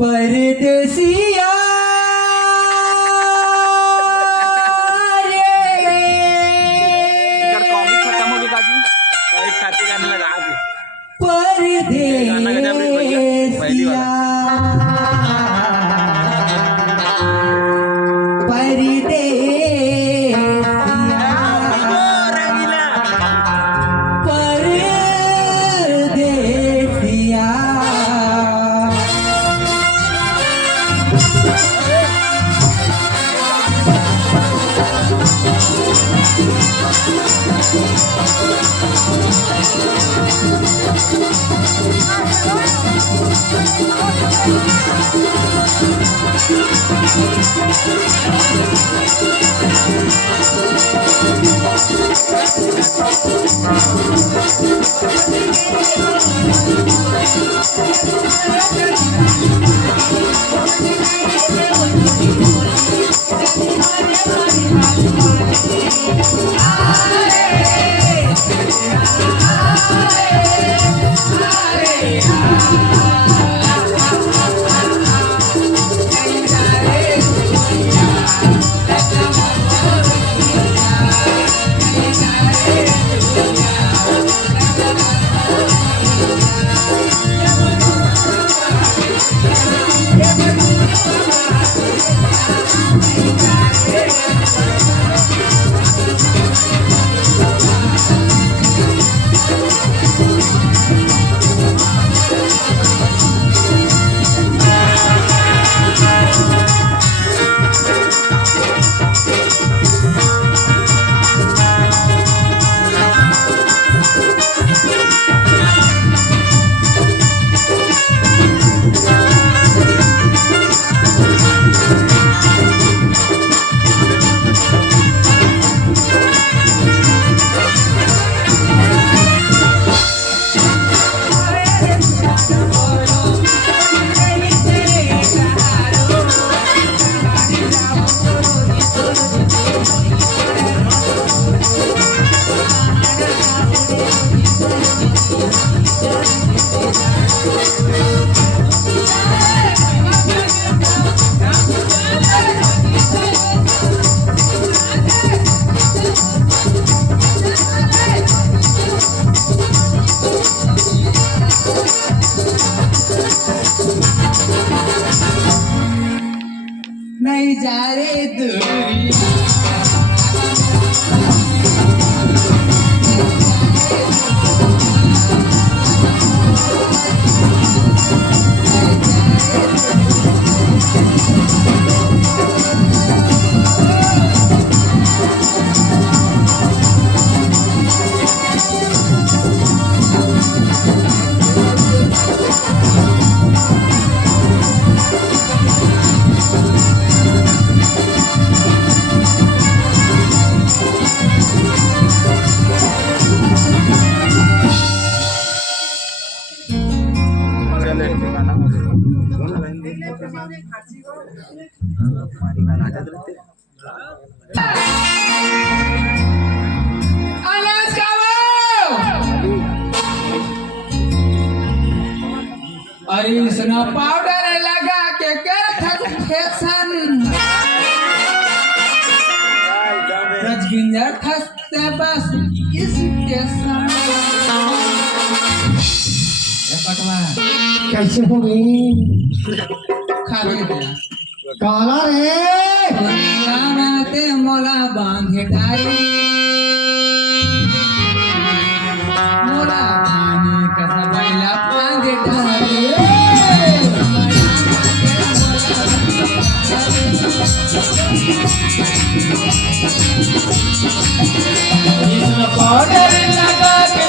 परदेसिया परदेसिया नहीं जा रे दूरी अरे इसना पाउडर लगा के कर फैशन रजगिंदर खस्ते बस इसके संग कैसे हो गई खा ले दिया काला रे लाना ते मोला बांधे डाई मोला पानी कसा बैला बांधे डाई पाउडर लगा के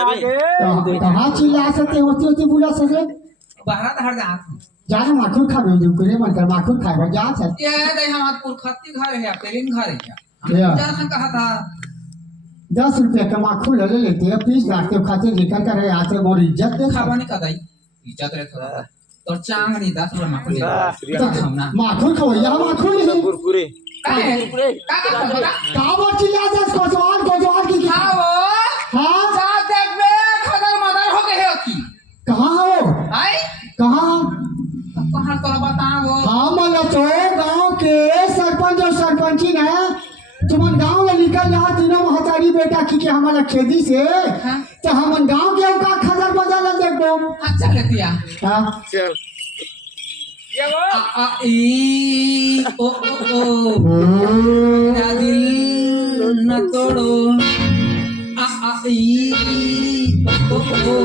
कहाँ चिल्ला सकते होती होती बुला सके बाहर हट जा जाने माखून खा रहे हो करे मन कर माखून खाए जा सकते ये दे हम पुर खत्ती घर है पेलिन घर है या। क्या हम कहा था 10 रुपए का माखून ले लेते हैं 20 लाख के खाते निकल कर आते मोर इज्जत दे खावानी का दाई इज्जत रहे थोड़ा तो चांग नहीं 10 रुपए माखून ले तो हम ना माखून खाओ या माखून नहीं कुरकुरे का बोल चिल्ला दस कोतवाल की हाँ वो हाँ जा देख बे खदर मदर हो गए हो की कहाँ हो आई कहाँ कहाँ तो बता वो हाँ मतलब तो गांव के सरपंच और सरपंची ने तुमन गांव में निकल जा तीनों महतारी बेटा की के हमारा खेती से तो हमन गांव के का खदर बदल देखो अच्छा लेतिया हाँ चल आ आ ई ओ ओ ओ मेरा दिल न तोड़ो आ ई ओ ओ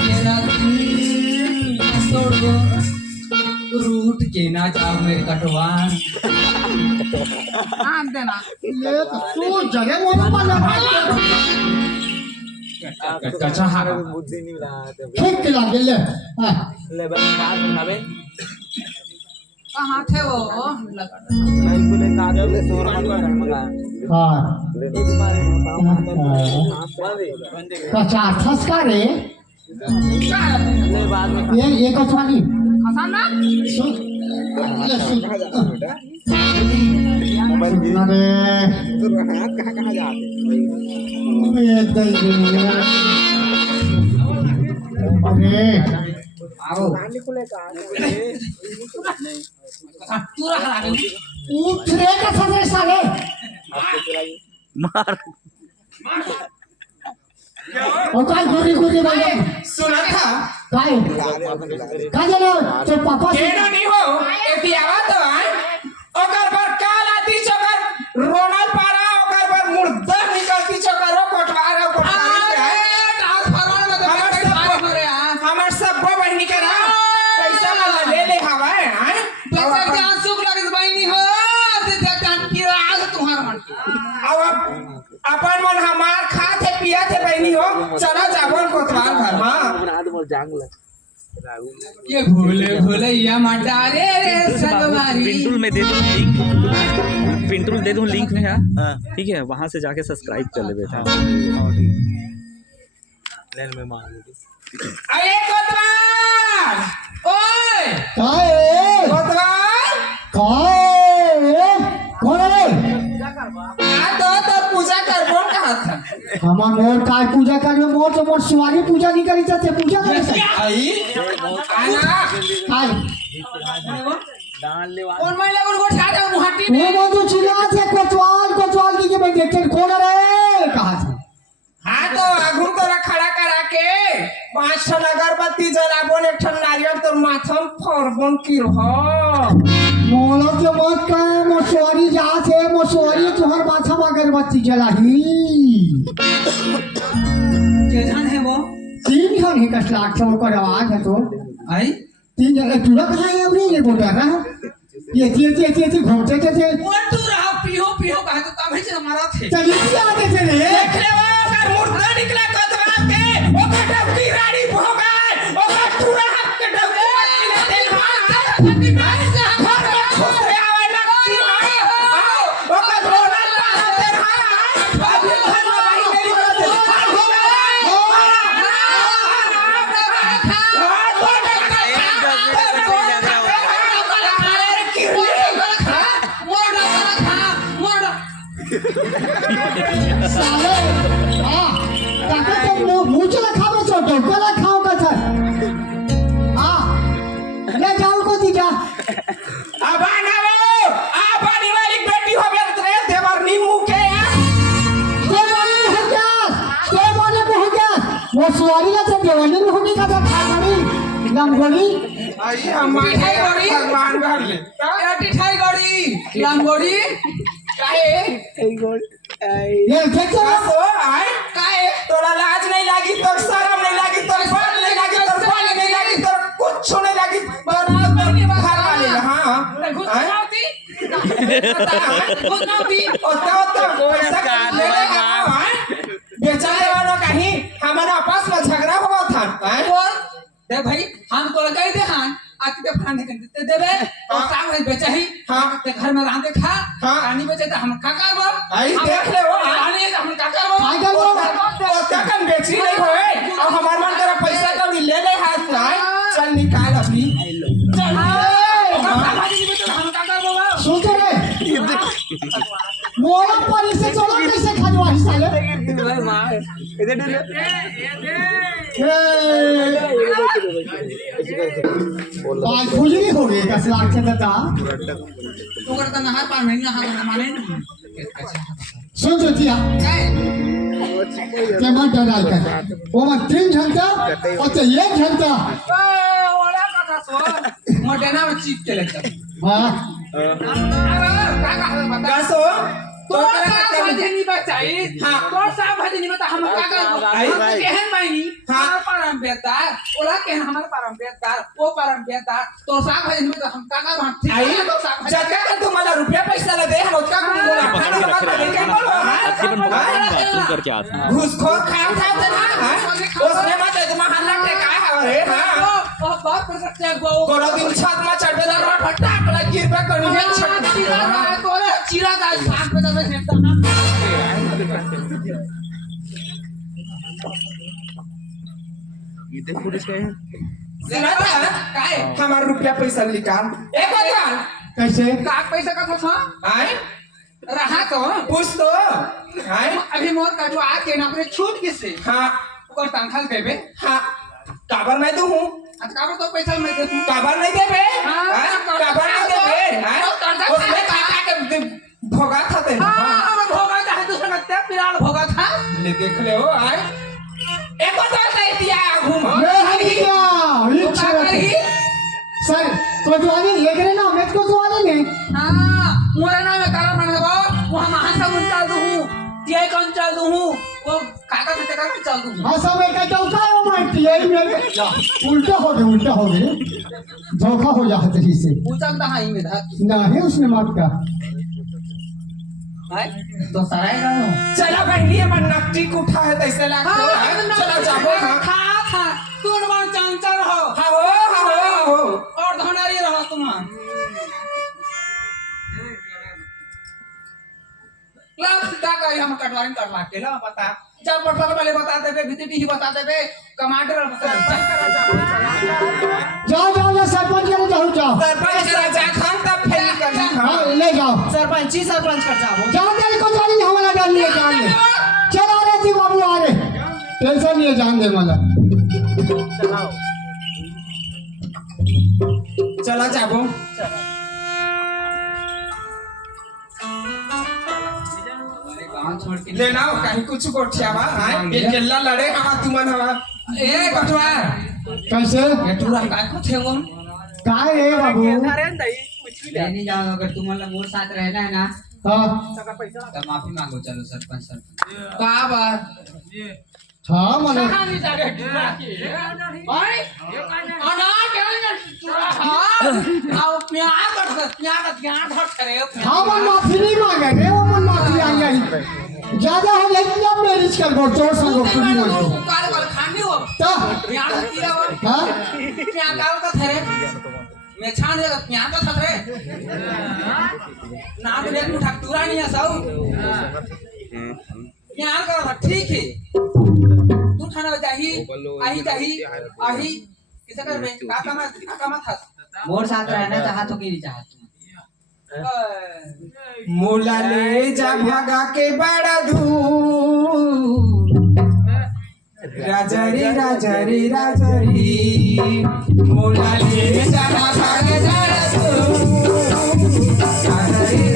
मेरा दिल न तोड़ो रूठ के ना जाओ मेरे कटवान आन देना ये तो सो जगह मोनो पाला कच्चा हारा बुद्धि नहीं रहा तो ठीक लगे ले हाँ ले बात बनावे कहाँ थे वो मैं बोले कागज ले सोर मत कर मगा हाँ ले तो तुम्हारे प्रचार थस का रे ले बाद में ये कोतवाली हसन ना सुन ले सुन अरे तो हाथ कहाँ जाते ये दई अरे आओ निकले का पूरा हरा गई उठरे का सदे साले मार और काय गोरी भाई सुना था काय का जानो तो पापा से केनो नहीं हो एतियावा तो आय ओकर पर काल आती चोकर रोनल पारा ओकर पर मुर्दा निकलती चोकर कोटवार हमर सब बहनी के ना पैसा वाला ले हवाए आय बेचार के आंसू लगत बहनी हो ते जकान की राज तुम्हार मन अब अपन मन हमार खाते पिया थे बहनी हो चला जाबन कोतवार घर हां रात बोल जांग ले ये भोले या मटा रे सगवारी पिंटूल में दे दूं लिंक पिंटूल दे दूं लिंक में है ठीक है वहां से जाके सब्सक्राइब कर ले बेटा लेन में मार अरे कोतवाल ओए काय कोतवाल काय कौन रे आ तो पूजा कर कौन कहा था हमार मोर काय पूजा करे मोर तो मोर शिवाली पूजा नहीं करी जाते पूजा करे आई आना काय डाल ले कौन महिला को उठा दे मुहट्टी में वो तो चिल्ला से कोतवाल की के मैं देखते कौन रे कहां से हां तो अघुम तोरा खड़ा करा के 5 ठन अगरबत्ती जलाबोन एक ठन नारियल तोर माथम फरबोन की रह मोलो के मत का मोसवारी जा से मोसवारी तुहर माथा में अगरबत्ती जलाही के जान है वो 3 जन है कस लाख से ओकर आवाज है तो आई 3 जन पूरा कहां है अभी ये बोल रहा है ये घूमते थे वो तू रहा पियो कहा तो तब ही हमारा थे चलिए आते थे रे देख ले वो कर मुर्दा निकला कोतवाल के ओ कटव की रानी हो गए ओ पूरा हाथ के डबले ले दे हाथ मार से घर में खुश रे आवे ना की आओ ओ का रोनल पारा दे हां अब घर में भाई मेरी साले हां काका तो मुंह चला खावे छोटो गला खाओ का था हां ले जाओ को दी जा अब आना वो आप आने वाली बेटी हो गया रे देवर नी मुके कोई बोले हो गया वो सुवारी ला से देवाली में होगी का था खानी लंगोली आई हमारे भगवान घर ले या टिठाई गड़ी लंगोड़ी काहे ये देखो सो आए काहे तोरा लाज नहीं लागी तोर शर्म नहीं लागी तोर बात नहीं लागी तोर बाल नहीं लागी तोर कुछ नहीं लागी बना बनी घर वाले हां घुसनाती ओता पैसा ले लेगा बेचारे वाला कहीं हमारा आपस में झगड़ा हुआ था बोल दे भाई हम तो लगाई दे हां आके के फांड के देबे और साग भाई बेचा ही हां ते घर में रहते खा पानी बेचे तो हम का करबो आई देख ले वो आने हम का करबो काय करबो ओता कम बेची नहीं होए और हमार मन करे पैसा कम ले ले हाथ से चल निकाल अभी चल हम का करबो सोच रे बोला पर इसे चलो कैसे खजवा ही साले आज खुजली हो गई 10 लाख से दादा तू करता नहार पार नहीं नहा माने सुन सोचिया ते मत डराई कर वो मत 3 घंटा और ते 1 घंटा ओला कथा सो मोटेना में चीप चले हां गासो तो साहब भजनी बचाई हाँ। तो साहब भजनी बता हम का का आई केहन मायनी हाँ। हमार परम बेदार ओला केहन हमार परम बेदार वो परम बेदार तो साहब भजनी में हम का का भाग आई तो साहब जगह का तुम्हाला रुपया पैसा ला दे हम उसका कौन बोला खाना हमारा दे के बोलो बाथरूम करके आता हूँ घुसखोर खाया था ना उसने मत तुम्हारा हल्ला के काय हवे हां ओ बहुत प्रसक्त है गो कोनो दिन छत में चढ़बेदार में फटा पड़ा गिरबे कनी है छत तोरे चिरा का साग पे तो एकदम सुना था काय हमारा रुपया पैसा निकाल एक निकाल कैसे का पैसा का था आए रहा तो पूछ तो आए अभी मोर का जो आके ना अपने छूट किसे हाँ ओकर तनखा देबे हाँ काबर मैं दूं हूँ काबर तो पैसा मैं दे दूं काबर नहीं देबे हाँ, काबर नहीं देबे हाँ? कर्जा उसमें खा खा के भोगा था ते हां हम भोगा था दूसरा लगता है पिराल भोगा था ले देख ले हो आए एक बार नहीं दिया घूम मैं हरिया तो का करही सर कोतवाली लेके रे ना मैं कोतवाली ने हां मोरा नाम है कारण मन है वहां महासमुंद चल दूं टीआई कौन चल दूं वो काका से काका चल दूं हाँ सब एक चौका है वो मारती है मेरे उल्टा हो गए धोखा हो जाता है इसे पूछन था ही में था ना है उसने मार का हाय तो सराय गयो चला बहनी मन नकटी उठा है तैसे ला चला जाबो हाँ था तुम मन चंचल हो हाँ हो और धनारी रहो तुम लाभ सीधा करी हम कटवारी कर ला के ला बता जब पटल वाले बता देबे भीती ही बता देबे कमांडर बता जाओ सरपंच के जाओ सरपंच राजा खान का फेल कर हाँ ले जाओ सरपंच कर जाओ जाओ तेरी कोतवाली ने हमारा डाल लिया जान ले चल आ रहे थी बाबू आ रहे टेंशन नहीं है जान दे मला चला जाबो छोड़ के ले नाओ कहीं कुछ गोठिया बा हां ये केला लड़े हवा तुमन हवा ए बटवा कैसे ये टूरा का को थे वो काय है बाबू नहीं जाओ अगर तुम्हारा मोर साथ रहना है ना हाँ तो माफी मांगो चलो सरपंच का बात हाँ मने कहानी जाके टूरा की भाई अनार के ना टूरा हां आओ प्यार कर ध्यान धर करे हाँ मन माफी नहीं मांगे रे वो मन माफी आ गई ज्यादा हो जाएगी जब मैरिज कर दो चोर संग पूरी मन को काल काल खानी हो तो प्यार तीरा वो हाँ प्यार काल का थरे मैं छान देगा प्यार का थरे ना तो देख उठा टूरा नहीं है सब प्यार करो ठीक है तू खाना चाहिए आही किसे कर बे काका मत था मोर साथ रहना चाहा तो नहीं चाहा मोला ले जा भगा के बड़ा दूर राजा रे मोला ले जा भगा के बड़ा दूर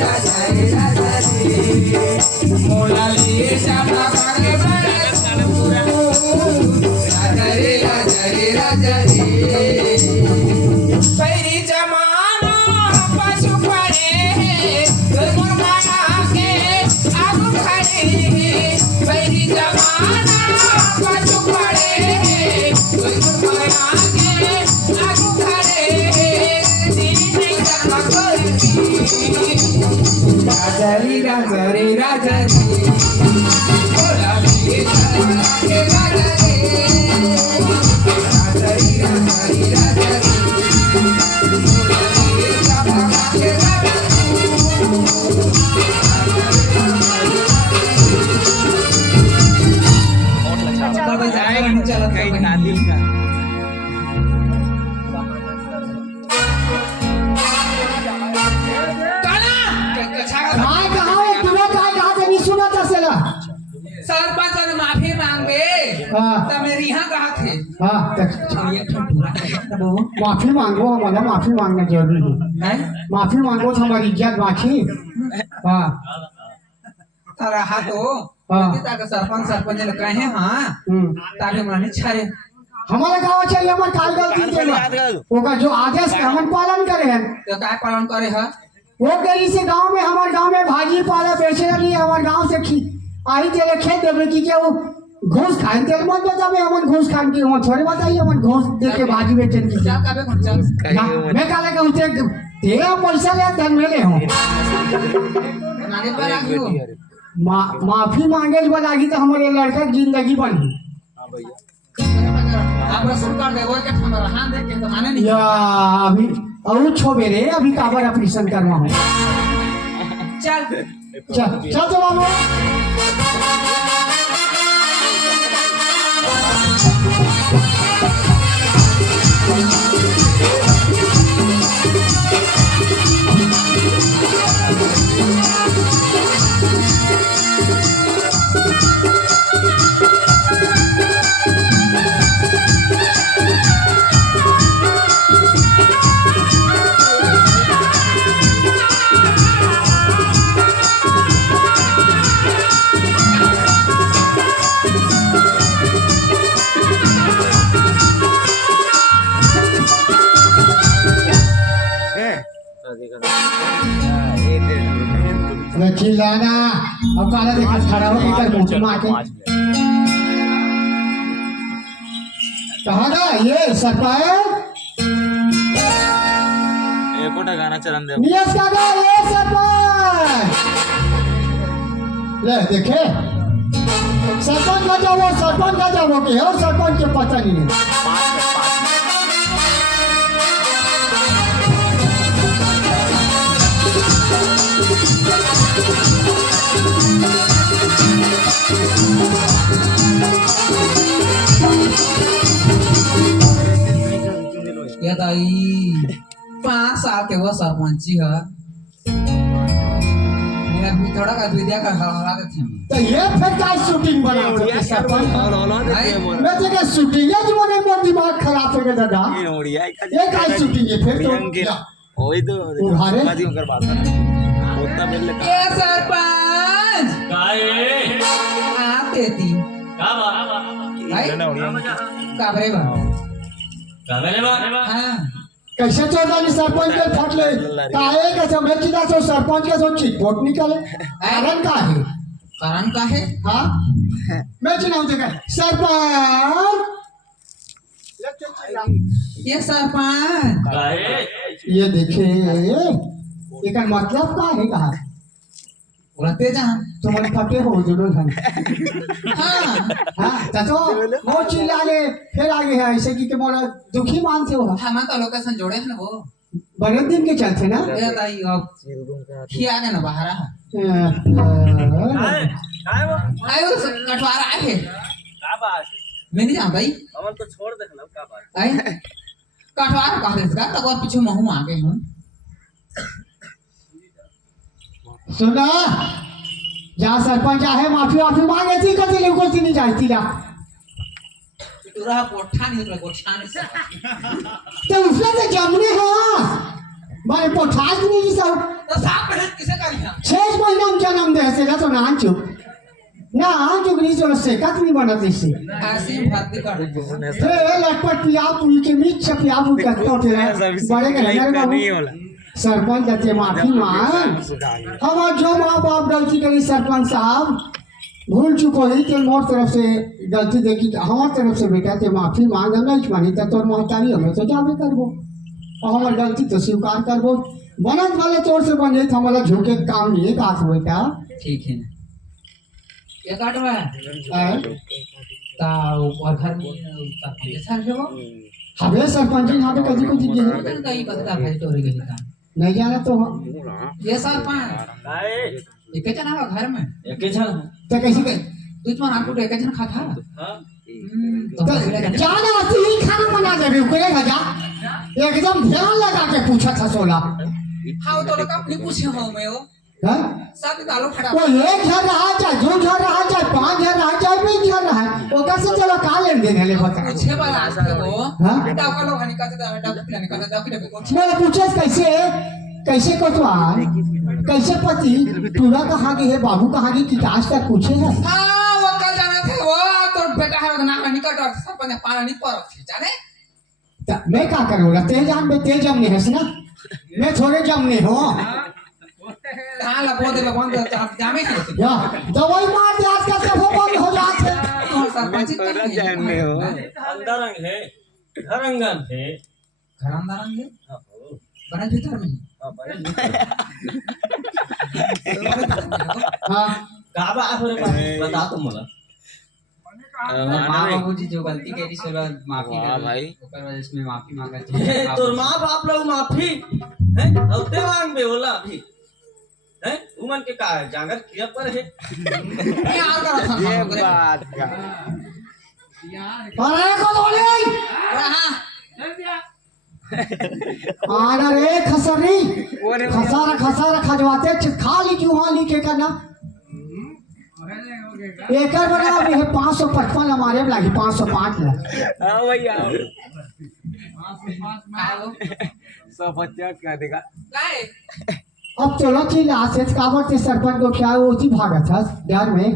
राजा रे मोला ले जा भगा के बड़ा दूर राजा रे पैरी जमाना पशु पड़े मोर माना के आगू खड़े पैरी जमाना पशु पड़े मोर माना के आगू खड़े दिन नहीं करना कोई राजा रे बोला रे राजा रे राजा रे सरपंच ने माफी मांगे हाँ। तो मेरे यहाँ कहा थे हाँ ये ठंडूरा है वो माफी मांगो हमारा माफी मांगना जरूरी है है माफी मांगो तो हमारी इज्जत बाकी हाँ रहा तो हाँ। ताकि सरपंच ने कहे हाँ ताकि माने छारे हमारा गाँव चाहिए हमारे काय गलती देगा होगा जो आदेश है हम पालन करे हैं तो काय पालन करे है वो कहीं से गांव में हमारे गांव में भाजी पाला बेचे लगी हमारे गांव से आई तेरे खेत देवे की क्या वो घूस खाए तेरे मत बता मैं हमन घूस खान की हम थोड़ी बताइए हमन घूस दे के भाजी बेचे की क्या काबे कौन चल मैं काले कहूं तेरा पैसा ले धन मिले हो मांगे पर आ क्यों माफी मांगे के बाद तो हमारे लड़का की जिंदगी बनी आप रसूल कर दे वो के हमारा हां देख के तो माने नहीं या अभी और छोबे रे अभी काबर ऑपरेशन करवा हूं चल चल चल तो बाबू चिल्लाना अब काला देखा खड़ा हो इधर मुंह मार के कहा ना ये सरपंच एकोटा गाना चलन दे नियस काका ये सरपंच ले देखे सरपंच का जाओ के हो सरपंच के पता नहीं है ये दाई 5 साल के वो सरपंची है मेरा भी थोड़ा का विद्या का हला के थे तो ये फिर क्या शूटिंग बना के सरपंच मैं तो क्या शूटिंग है जो ने मोर दिमाग खराब हो गया दादा ये क्या शूटिंग है फिर तो ओए तो उघारे? बाजी कर बात होता मिल ये सरपंच काए आते थी का बा काबरे बा काबरे बा हां कैसे चौधरी सरपंच के फटले काहे का सब चिदा तो सरपंच के सब चिटपोट निकले कारण का है कारण का है हाँ मैं चिनाऊ देखा सरपंच ये सरपंच काए ये देखे ये का मतलब का है कहा बोलते जान तो मन फटे हो जरूर है हां हाँ तो वो चिल्लाले फिर आगे है ऐसे कि मोरा दुखी मानते हो हम तो लोकेशन जोड़े हैं ना वो बड़े दिन के चलते ना ये दाई अब खिया गए ना बाहर काए वो आए वो कटवारा आए का बात मैं नहीं जानता ही हमन तो छोड़ दे ना का बात आए कटवारा कह देगा तब और पीछे महू आ गए हूं सुना जहाँ सरपंच आहे माफी मांगे थी कभी लोगों से नहीं जानती ला पूरा कोठा नहीं निकला कोठा नहीं सब तो उसने तो जमने हैं मारे पोठाज नहीं सब तो साफ पढ़े किसे करी था 6 महीना में जन्म दे से तो ना चुप नहीं जो से कत नहीं बना देसी आसिम भर्ती कर ए लटपट पिया पुई के मीट से पिया पुई का तो बड़े के घर में सरपंच दते माफी मांग हम जो माँ बाप गलती करी सरपंच साहब भूल चुको ही तो मोर तरफ से गलती देखी हमार तरफ से बेटा ते माफी मांग नहीं मानी तो तोर महतारी हमें तो जाबे करबो और हमार गलती तो स्वीकार करबो बनत वाले तोर से बन जाई हमारा झुके काम नहीं काट बेटा ठीक है ना ये काटवा ताऊ और घर में सरपंच साहब जो हवे सरपंच यहाँ पे कभी कुछ गिर कहीं पता भाई तोरी के निकाल नहीं जाना तो ये सरपंच काए एक जना है घर में एके छन तो कैसे के तू तो आपको एक जना खाता हां तो जाना आती ही खाना बना दे कोई जा एकदम ध्यान लगा के पूछा था सोला हां तो लोग अपनी पूछे हो मैं वो हाँ सब गालो फटा वो एक घर रहा चाहे 2 घर रहा चाहे 5 घर दिन है ले बता पूछे वाला आते वो हाँ? डाव का लोग निकालते डाव पिला निकालते डाव पिला को मैं पूछे कैसे कैसे कोतवाल कैसे पति तूरा कहाँ की है बाबू कहाँ की आज तक पूछे है हां वो कल जाना थे वो तो बेटा है ना निकट और सब ने पाला नहीं पर जाने तो मैं क्या करूँगा तेज जान में तेज जमने है ना मैं थोड़े जमने हो हां लगवा दे जामे या दवाई मार दे आज का सब बंद हो जाते सरपंच जानने हो अंदर रंग है घर अंगन है घरंदार अंगे बना भीतर में हाँ गाबा आखिर बता तुम मला माँ बाबूजी जो गलती करी सो माफी वाह कर भाई। ओकर वजह से मैं माफी मांगा तोर माँ बाप लोग माफी हैं अब ते मांग बे होला अभी हैं उमन के का है जागर किया पर है यार का था ये बात का अरे को बोले हां आना रे खसरी खसारा खजवाते खा ली क्यों हाँ ली के करना एकर बना भी है 555 हमारे में लगी 505 ला हाँ भैया हेलो 150 का देगा काय अब चलो चीज आसे काबर ते सरपंच को क्या वो थी भागा था यार में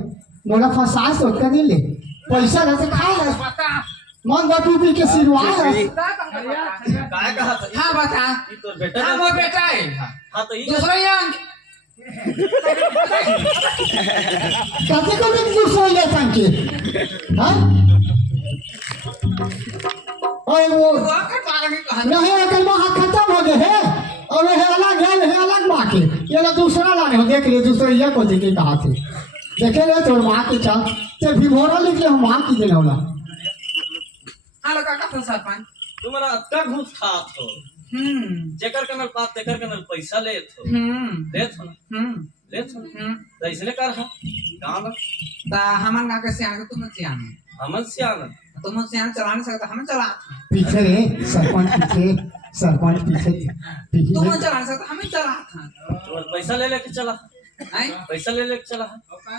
मोला फसास तो उतना नहीं ले पैसा ना से खाए है मन बटूपी के सिरवा है काय कहा था हां बता ई तोर बेटा हां वो बेटा है हां तो ई दूसरा यांग कते को भी दूसरा ले tanke हां ओए वो वो का पाला के कहानी नहीं अकल में हाथ खत्म हो गए है और है अलग माँ के ये ना दूसरा लाने हो देख ले दूसरा ये को देखे कहा थे देखे ले तोर माँ की चाल ते भिमोरा लिख ले माँ की देना होला हेलो काका तो सरपंच तुम्हारा अक्का घूस खात हो जेकर कनल पात तेकर कनल पैसा लेत हो लेत हो ना लेत हो तो इसने कर हा गांव में ता हमन का कैसे आने तुम सियान हमन से आना तुम सियान चला नहीं सकता हमें चला पीछे रे सरपंच पीछे तुम चला नहीं सकता हमें चला था तुम्हारा पैसा ले लेके चला नहीं पैसा ले लेके चला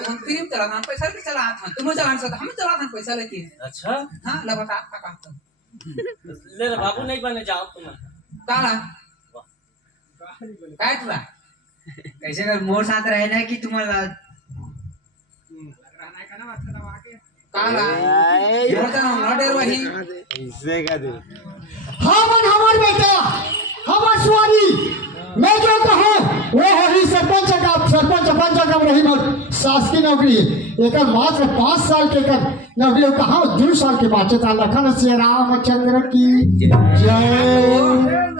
तुम फिर चला था पैसा लेके चला था तुम चला नहीं सकता हमें चला था पैसा लेके अच्छा हां ले बता का कहता ले रे बाबू नहीं बने जाओ तुम काला काय तुला कैसे कर मोर साथ रहे ना कि तुम्हारा काला बोलता ना ना डर वही इससे का दे हमार बेटा हमार सुवारी मैं जो कहूँ वो है ही सरपंच का रही शासकीय नौकरी एक मात्र 5 साल के कर नौकरी कहा 2 साल के बाद था लखन श्री रामचंद्र की जय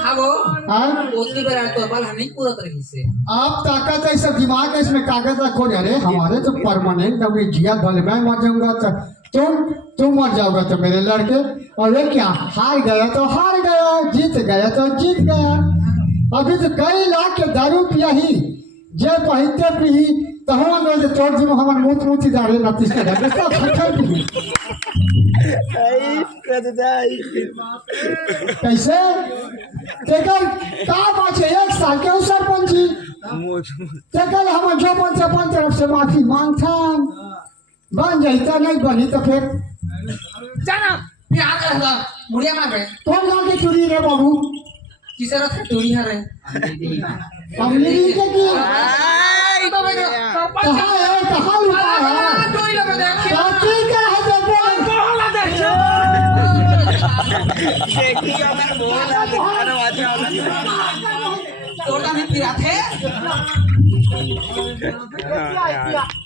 हां वो हाँ? उतनी बार तो बल हम नहीं पूरा तरह से आप ताकत है सब दिमाग है इसमें कागज रखो अरे हमारे तो परमानेंट नौकरी जिया भले मैं मर जाऊंगा तो तुम मर जाओगे तो मेरे लड़के और ये क्या हार गया तो हार गया जीत गया तो जीत गया अभी तो कई लाख के दारू पिया ही जे पहिते पी तो हम रोज तोड़ जी हमर मूत दारू नतीस के डर तो खखर पी कैसे तेकर का बाचे 1 साल के सरपंच जी तेकर हम जो पंच तरफ से माफी मांगता बन जाता नहीं बनी तो फिर जाना प्यार करला मुड़िया मार रे कौन गाँव के चोरी रे बाबू किसे रथ टूरी है रे अमली के की तो मैं कहाँ लुका है टूरी लगे देख साथी का है देखो बोला देख देखिए अगर बोला दिखाने वाला तोड़ा नहीं पिरा थे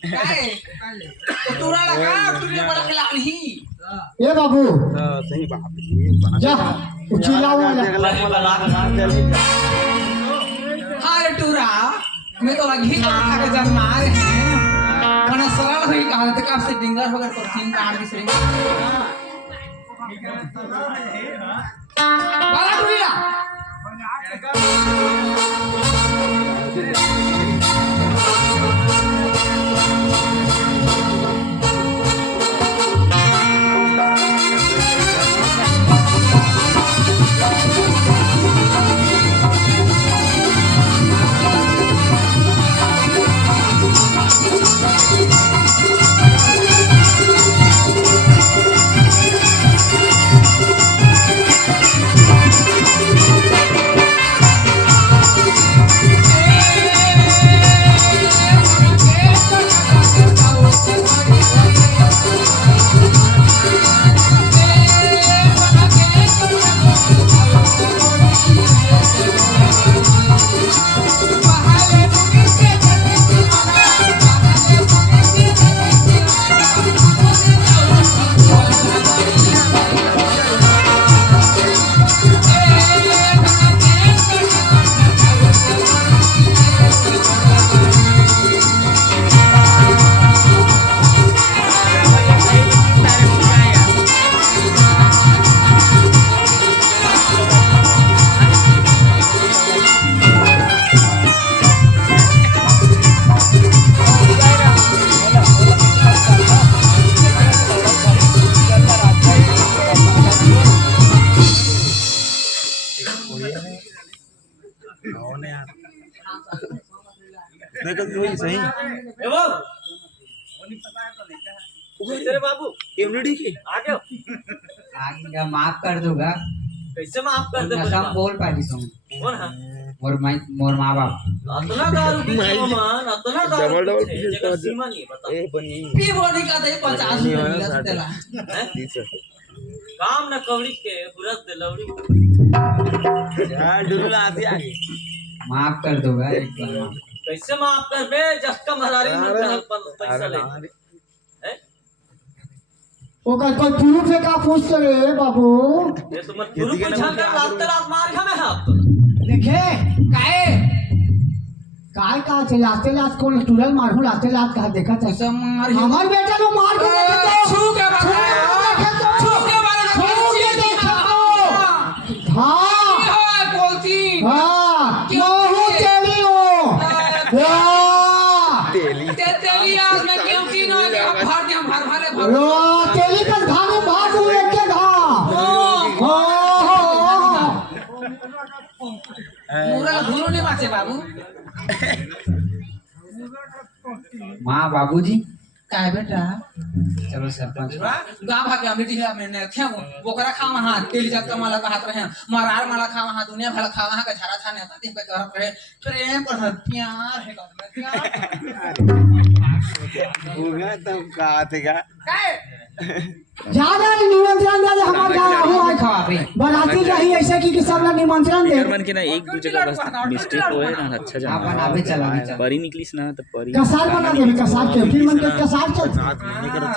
काय तो टूरा लगा टूरी बड़ा खिला नहीं ये बाबू सही बात जा चिल्लाओ वाला हाय टूरा मैं तो लगी को खा के जन्म आ रहे हैं मने सरल हुई कहा तो कब से डिंगर हो गए तो तीन काट दी सही बाला टूरिया ए बाबू तेरे बाबू एमडी की आ गए आगे माफ कर दूंगा कैसे माफ कर दे सब बोल पारी सो कौन है मोर माँ बाप अतना दारू पीछे मन अतना दारू पीछे जगह सीमा नहीं बता पी बॉडी का दे 50 रुपया मिला तेला काम न कवड़ी के हुरत दे लवड़ी माफ कर दूंगा एक बार माफ। कैसे माफ कर बे जस्का महारारी में पैसा ले हैं ओकर कोई प्रूफ है का पूछ रे बाबू ये तो मत गुरु को झांका लात मार खा में हाथ देखे काहे काय का से लाते लात को टूरल मारू लाते लात का देखा था सब मार हमार बेटा को मार के देखे तो छू के बारे छू के बारे हाँ हां बोलती हाँ मोहू तेली हो वाह तेली आज मैं क्यों की ना भर दिया भर भरे भर रो तेली का धाने भाग दो एक के धा मुरा धुलो नहीं बाचे बाबू माँ बाबूजी काय बेटा चलो सरपंच गांव भाग मिट्टी है मैंने क्या बोकरा खावा हां तेली जात मला का हाथ रहे मारार मला खावा हां दुनिया भला खावा हां का झारा छाने आता दिन पे कर रहे प्रेम पर प्यार है काय ज्यादा निमंत्रण दे हमार गाँव हो है खवाबे बनाती रही ऐसे कि सब लोग निमंत्रण दे मन के ना एक दो जगह बस मिस्टेक होए ना अच्छा आप जाना बनावे चला परी निकलिस ना तो परी कसार बना दे कसार के फिर मन के कसार चल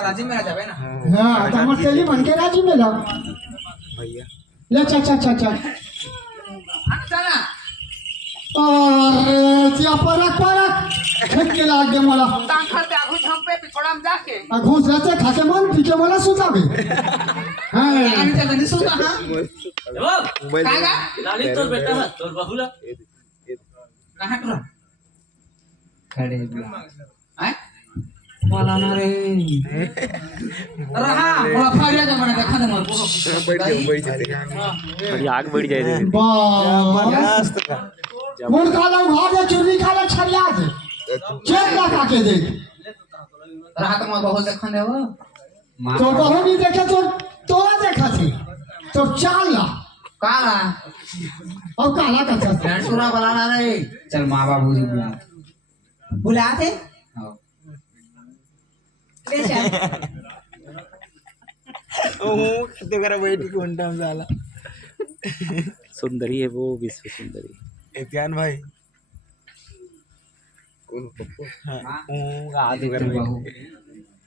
राजी में जावे ना हां तो हम तेली मन के राजी में लो भैया ले चल चल चल चल चला अरे क्या परक परक खेत के लाग दे मोला तांखर पे आगू झंपे पिछोड़ा में जाके घूस रहते खाके मन पीछे मोला सुताबे हां आने चल नहीं सुना हां बाबू कागा लाली तोर बेटा है तोर बहुला कहां टुरा खड़े हैं बोला ना रे रहा बोला फाड़िया के मने देखा दे मोर बड़ी आग बढ़ जाए रे मस्त मुड़ काला उघार दे चुर्री काला छरिया दे चेक लगा के दे रहा तो मोर बहुत देखन दे वो तो बहु नहीं देखे तो तोरा देखा थी तो चाल ला काला और काला का चल फ्रेंड सुना बोला ना रे चल माँ बाबूजी बुला बुलाते हाँ। ले चल सुंदरी है वो विश्व सुंदरी भाई आदित्य बहू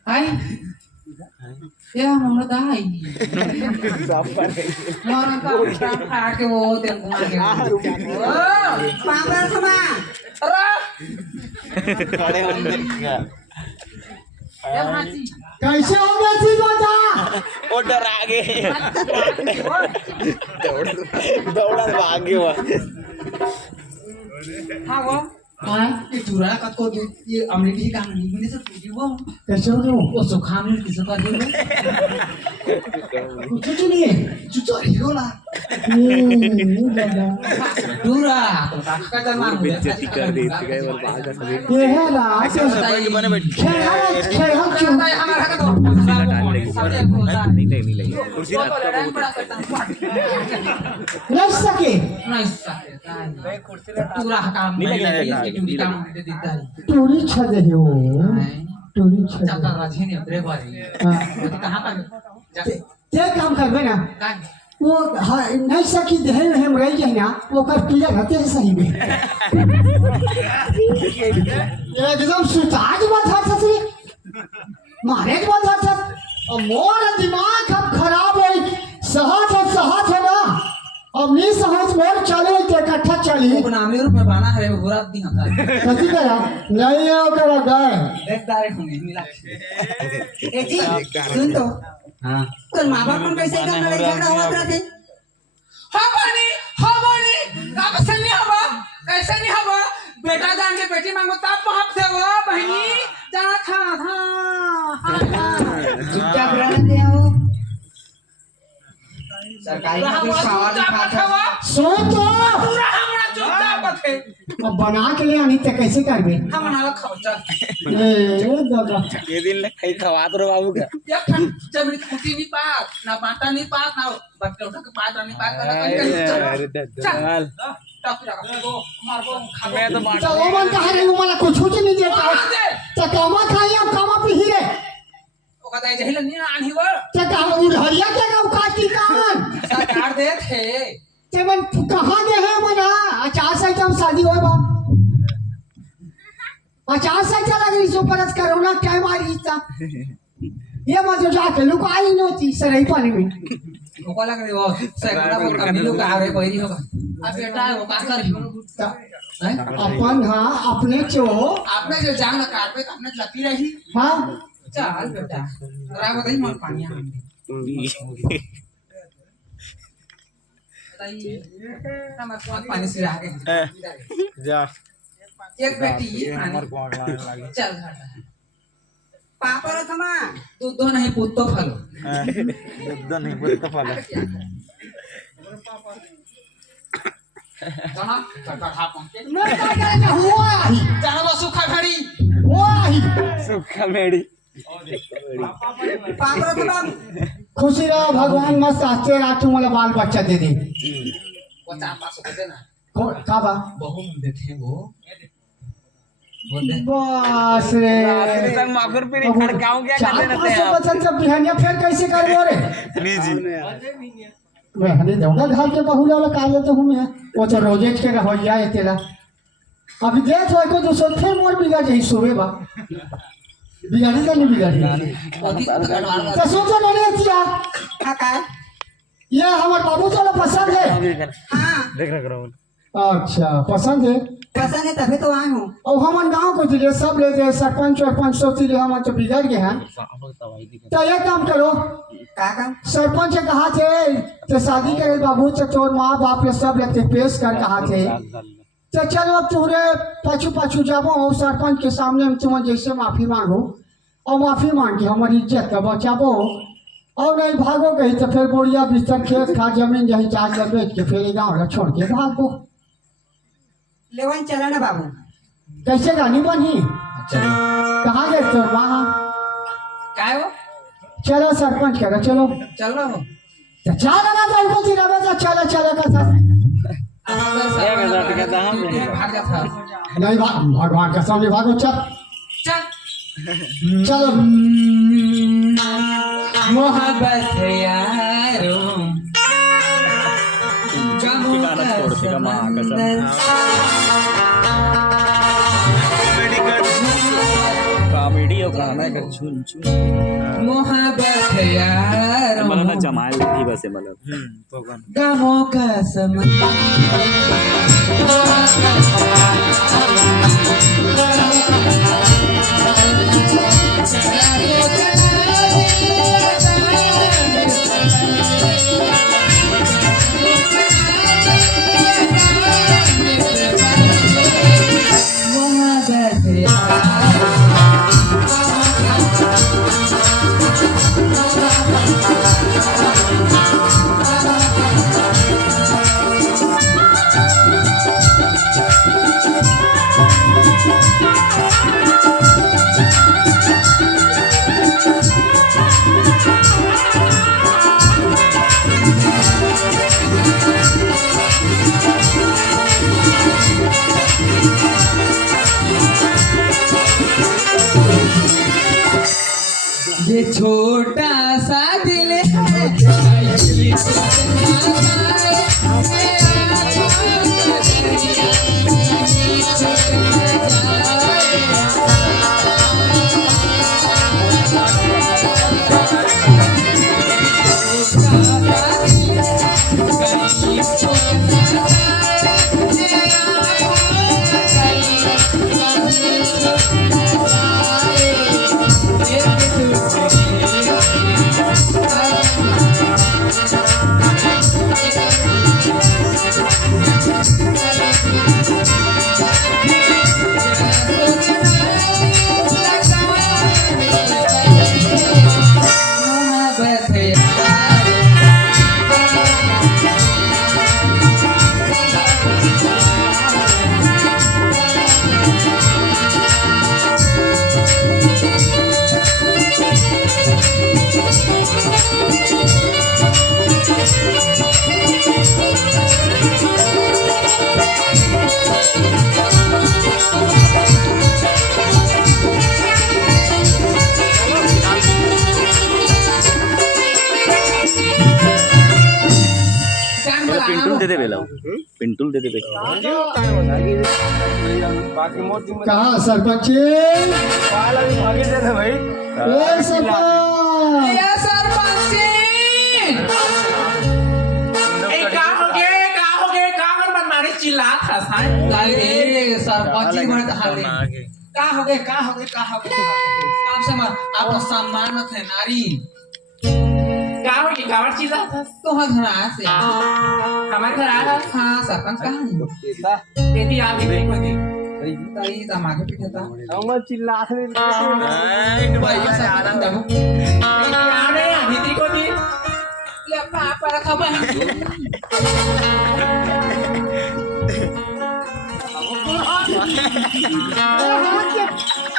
हाय या मोर दाई मोर का काम खा के वो दे घुमा के पापा समा खड़े होंगे ए भाजी कैसे हो गई थी बता वो डरा गए दौड़ा भागे हुआ हां वो हां ये चूरा का को ये अमरीकी का नहीं से पूछी वो कैसे हो गए वो सुखा में किसे कर दे कुछ नहीं है चुचो हिगोला दूरा तो का जमा हो बेइज्जती कर देते गए और भागा सभी ये है रात खेल क्यों हमारा का तो नहीं लगी कुर्सी रह सके नहीं सके पूरा काम नहीं लगेगा काम दे देता है टोरी छदे हो टोरी छदे चक्का राजी ने ब्रेक वाली कहां का ते काम करबे ना का वो नहीं सकी देह में हम रह जाए ना वो कर पीला रहते हैं सही में एकदम सुताज बात था सही मारे की बात था और मोर दिमाग अब खराब है सहज हो ना अब नहीं सहज मोर चले ते इकट्ठा चली वो नामी रूप में बाना है बुरा दी होता है कथी करा नहीं है ओकरा गए देखदारे होंगे मिला ए जी सुन तो हाँ तो मां बाप कौन कैसे काम लड़ाई झगड़ा हुआ करते हमारी कैसे नहीं हवा कैसे नहीं हवा बेटा जान के बेटी मांगो तब महक से वो बहनी जाना था चुपचाप रहने दे वो सरकारी नौकरी सवाल खाते सो तो पूरा हमरा चुपचाप थे अब बना के ले आनी तो कैसे करबे? हम बना खाओ चल ए दादा ये दिन ले कहीं खवा तो बाबू का एक ठन जब मेरी खुटी नहीं पात ना बाटा नहीं पात ना बच्चे उठा के पात नहीं पात अरे चल चल टप लगा दो मारबो खाबो मैं तो तो वो मन कहा रे मला कुछ नहीं देता तो कामा खाई अब कामा पी रे ओ कहता है जहिल नहीं आनी वो तो कामा उड़हरिया के गाँव काटी कान सरकार दे थे ते मन कहाँ गए हैं मना 4 साल जब शादी हुआ बा 4 साल चला गई सो परस कोरोना क्या मारी था ये मत जाके लुकाई नोती सरई पानी में को लग रही वो सगड़ा वो कमीलो का आरे बहिरी होगा अब बेटा वो का कर अपन हाँ अपने चो आपने जो जान ना काट पे आपने लती रही हाँ चल बेटा राव दही मोर पानी हम पानी से आ गए जा एक बेटी पानी चल घाटा पापा रे थमा दूध दो नहीं पूत तो फलो दूध नहीं बोल तो फला जाना चटा खा पहुंचे मैं क्या करेगा हुआ ही जाना वो सूखा घड़ी हुआ ही सुखा मेड़ी पापा रे थमा खुशी रहो भगवान मस्त आते रातों वाला बाल बच्चा दे दे वो 4-5 को देना का बा बहु मुंडे थे वो बस रे संग माखुर पे खड़काऊं क्या कर देते हैं आप 400 जब बिहानिया फिर कैसे कर रे नहीं जी मैं हने दूंगा घर के बहू वाला काले तो हूं मैं वो तो रोजेज के रहोइया है तेरा अभी देख हो को जो सोचे मोर बिगड़ जाई सुबह बा बिगाड़ी तो नहीं बिगाड़ी तो सोचो नहीं किया का ये हमारे बाबू चलो पसंद है हां देख रहा करो अच्छा पसंद है पसंद है तभी तो आई हूं और हमारे गांव को जिले सब ले गए सरपंच और पंच सोचते हम तो बिगड़ गए हैं तो ये काम करो का काम सरपंच कहा थे तो शादी करे बाबू तो तोर माँ बाप ये सब लेते पेश कर कहा थे तो चलो अब तुम्हारे पाछू पाछू जाबो और सरपंच के सामने हम तुम्हें जैसे माफी मांगो और माफी मांग के हमारी इज्जत का बचाबो और नहीं भागो कहीं तो फिर बोरिया बिस्तर खेत खा जमीन यही चार बेच के फिर गाँव छोड़ के भागो लेवन चला ना बाबू कैसे गानी बनी कहाँ गए तो वहाँ काय हो चलो सरपंच करो चलो चल रहा हूं तो चलो ना तो उनको जिला में चलो चलो का था भाग जा था नहीं भगवान का सामने भागो चल चल चलो मोहब्बत यारो गाना छोड़ देगा माँ कसम कॉमेडी और गाना का छुन छुन मोहब्बत यारो मतलब ना जमाल भी बस है मतलब तो कौन गमों का समंदर ये छोटा सा दिल जान बोला पिंटूल दे दे बेला पिंटूल दे दे बे कहा सरपंच भाई ए सरपंच ये सरपंच का हो गए का मनमानी चिल्लात हंसाए अरे सरपंच जी मत हाले का हो गए काम से मत आपको सम्मान मत है नारी गाँव की गाँव चिल्लात हंस तो हाँ घना से हमारे घर आया हाँ सरपंच कहाँ है बेटी आप भी को दी ताई तमाके पीछे था हम चिल्ला रहे भाई सरपंच देखो आने भीतरी को दी ले पापा रखा बहन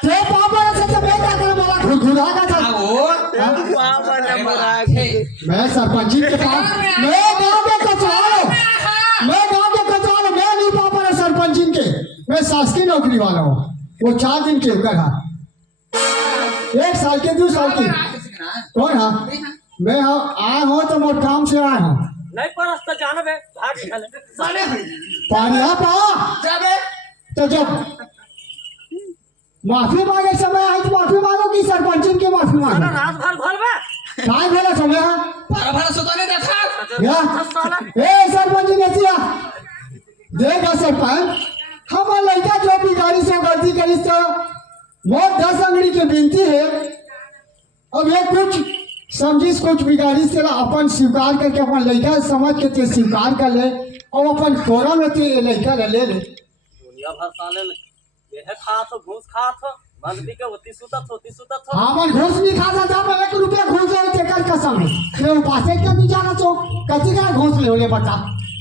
ते पापा से तो बेटा कर मारा घुघुरा का था वो मैं सरपंच जी के पास मैं गांव के कचवालो मैं नहीं पापा रे सरपंच जी के मैं शासकीय नौकरी वाला हूँ वो 4 दिन के होकर है 1 साल के 2 साल के कौन है मैं आया हूँ तो मोट काम से आया हूँ नहीं पर रास्ता जाना बे भाग साले पानी पा जाबे तो जब माफी मांगे समय आई तो माफी मांगो कि सरपंच की माफी मांगो रात भर भर बे काय बोला समय भरा भरा सुताने देखा या ए सरपंच ने किया देखा सरपंच हम लड़का जो भी गाड़ी से गलती करी तो बहुत 10 अंगड़ी की बिनती है अब ये कुछ समझिस कुछ बिगाड़ी से अपन स्वीकार करके अपन लड़का समझ के ते स्वीकार कर ले और अपन कोरा में ते लड़का ले ले दुनिया भर साले ये है खात हो घूस खात हो बंद भी के होती सुतत हो हाँ मन घूस नहीं खाता था मैं 1 रुपया घूस ले तेकर कसम है मैं पासे के नहीं जाना तो कति का घूस ले बोले बता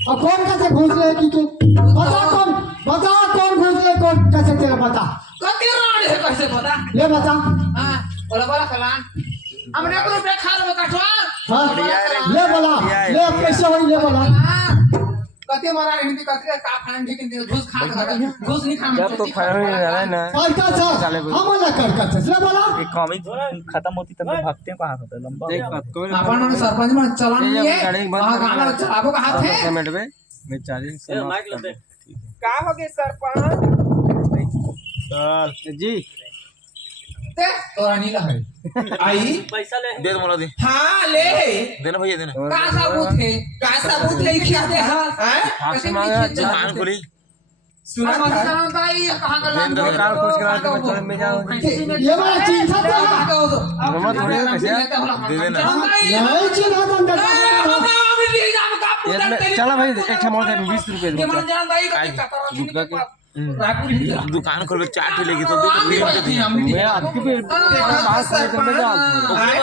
और कौन कैसे घूस ले की के बता कौन घूस ले कौन कैसे तेरा बता कति राड है कैसे पता ले बता हां बोला खलान हमने 1 रुपया खा लो कटवा हाँ ले बोला ले कैसे होई ले बोला कति मारा हिंदी कति का खान ठीक हिंदी घूस खा घूस नहीं खाना जब तो खाया नहीं रहा ना और का था हम कर ले बोला ये कॉमिक खत्म होती तब तक भागते हैं कहाँ होता है लंबा देख बात कोई अपन मन सरपंच में चलान नहीं है वहां गाना चलाबो का हाथ है मिनट में मैं 40 ए माइक ले दे का हो गए सरपंच चल जी ते तोरा नीला है आई पैसा ले दे मोला दे हाँ ले देना भैया देना का सबूत है का सबूत है क्या दे हाँ कैसे मांगा नहीं दुकान खोली सुना सुना था जानता ही कहां का दिन तो कार खोज करा के मैं चल में जाऊं ये वाला चीज था मम्मा थोड़ी पैसे दे देना नहीं चीज था चलो भाई एक मोड़ दे 20 रुपए दे दुकान के दुकान खोल के चाट लेगी तो मैं आपकी पे बात कर में जा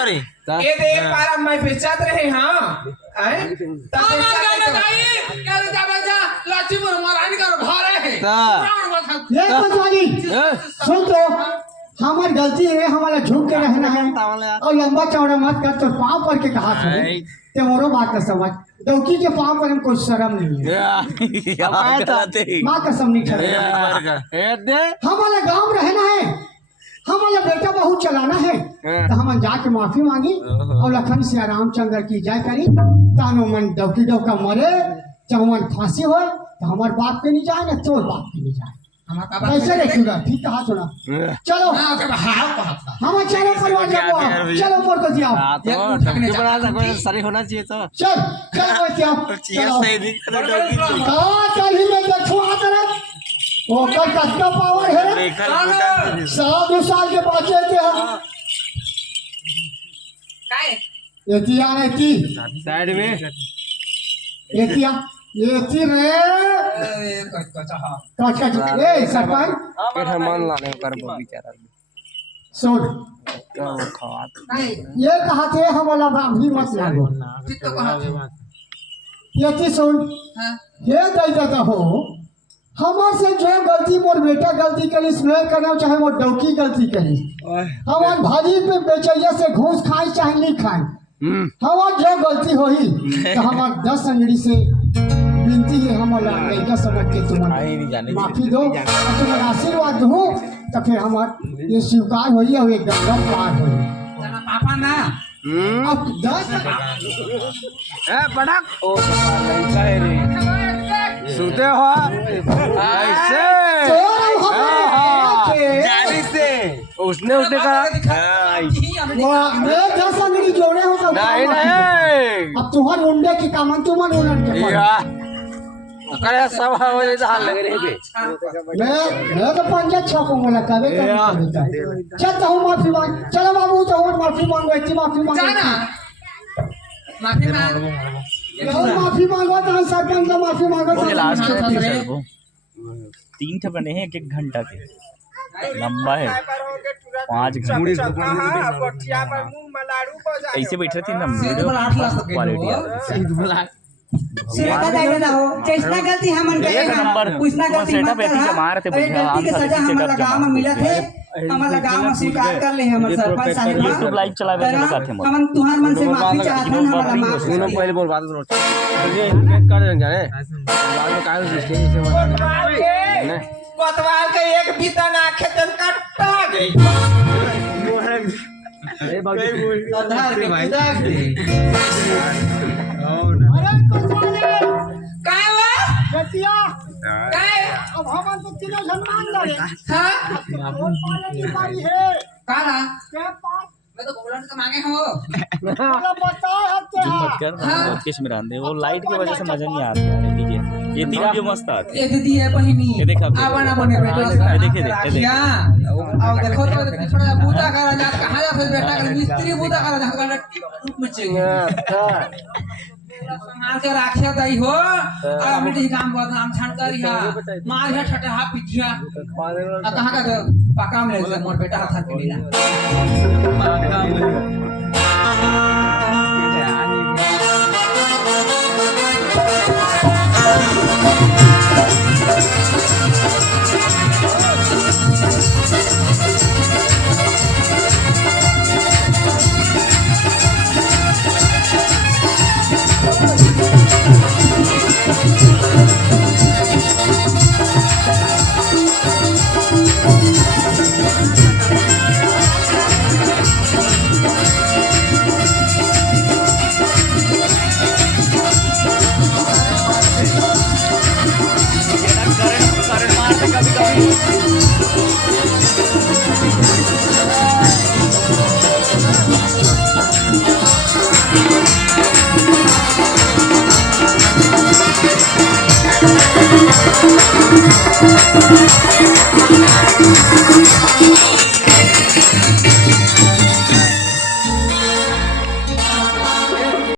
अरे ये देख पारा मैं बेचत रहे हाँ हैं ये कोतवाली सुन तो हमारी गलती है हमारा झुक के रहना है और लंबा चौड़ा मत कर तो पाँव पर के कहा ते मोरो बात का समझ डौकी के पाँव पर हमको शर्म नहीं है माँ कसम नहीं ठहरे हमारा गांव रहना है हमारा बेटा बहू चलाना है तो हम जाके माफी मांगी और लखन से रामचंद्र की जय करी तानो मन डौकी डौका मरे चाहे मन फांसी हो तो हमारे बाप के नहीं जाए ना तोर बाप के नहीं जाए कैसे रखूंगा ठीक कहा सुना चलो हम चलो परिवार जाओ चलो ऊपर को जाओ सारी होना चाहिए तो चल चल कल ही में देखो आते वो कल कितना पावर है 2 साल के बच्चे थे हम एतिया ने की साइड में एतिया एती रे कच ए सरपंच पेट मान लाने कर बेचारा सुन क्या खात ये कहा थे हम वाला भी मत लागो ये सुन ये दई दादा हो हमार से जो गलती मोर बेटा गलती करी स्नेह करना चाहे वो डौकी गलती करी हमार भाजी पे बेचैया से घूस खाई चाहे नहीं खाए। हमार जो गलती होई तो हमार 10 अंगड़ी से विनती है, हमारा लड़का समझ के तुम्हारा माफी दो और तुम्हारा आशीर्वाद दो, तो फिर हमार ये स्वीकार होई और एक गंगा पार होई। तेरा पापा ना अब 10 पटक ओ लड़का है रे सुते हो ऐसे जानी से उसने कहा मैं 10 अंगड़ी जोड़े हो तो नहीं नहीं अब तुम्हारे उंडे की कामन तुम्हारे उन्नत के पास। करे सब हो जाए हाल लगे रे बे मैं तो पंजा छापूंगा कबे चल तो हूँ माफी मांग, चलो बाबू तो हूँ माफी मांगो, इतनी माफी मांगो जाना माफी मांग माफी मांगो तो सरपंच का माफी मांगो वो लास्ट हाँ, में हाँ, सर वो 3 ठे बने हैं 1-1 घंटा के, लंबा है 5 घंटे ऐसे बैठे थे ना वीडियो क्वालिटी चेष्टा गलती हमन के एक नंबर पूछना गलती मत कर। जमा रहे थे अरे गलती के सजा हमारा गांव में मिला थे, हमारा गांव में स्वीकार कर ले हमर सरपंच साहब। यूट्यूब लाइव चलावे के साथ हम हमन तुहार मन से माफी चाहत हन, हमारा माफ सुनो पहले बोल बात सुनो ये कर जाने बाद में काय सिस्टम से कोतवाल के एक बीता ना खेतन कट्टा गई आधार के खुदा काय हुआ बेटिया काय अब हम तो तीनों जन मान रहे हां और पाले की बारी है काला के पास मैं तो बोलन के मांगे हो बोला बताओ हत्ते मत कर बहुत किस में रहते वो लाइट की वजह से मजा नहीं आता है। देखिए ये तीन वीडियो मस्त आती है। एक दी है बहिनी ये देखा आपने? आवन बने बेटा ये देखिए ये देखिए अब देखो तो थोड़ा बूता करा जा कहां जा फिर बेटा का मिस्त्री बूता करा जा का टूट में चाहिए संभाल के राखिया दई हो आ मिटी काम बदनाम छान करिया मार है छटे हाथ पिटिया आ कहां का पाका में ले मोर बेटा हाथ के मिला Thank you.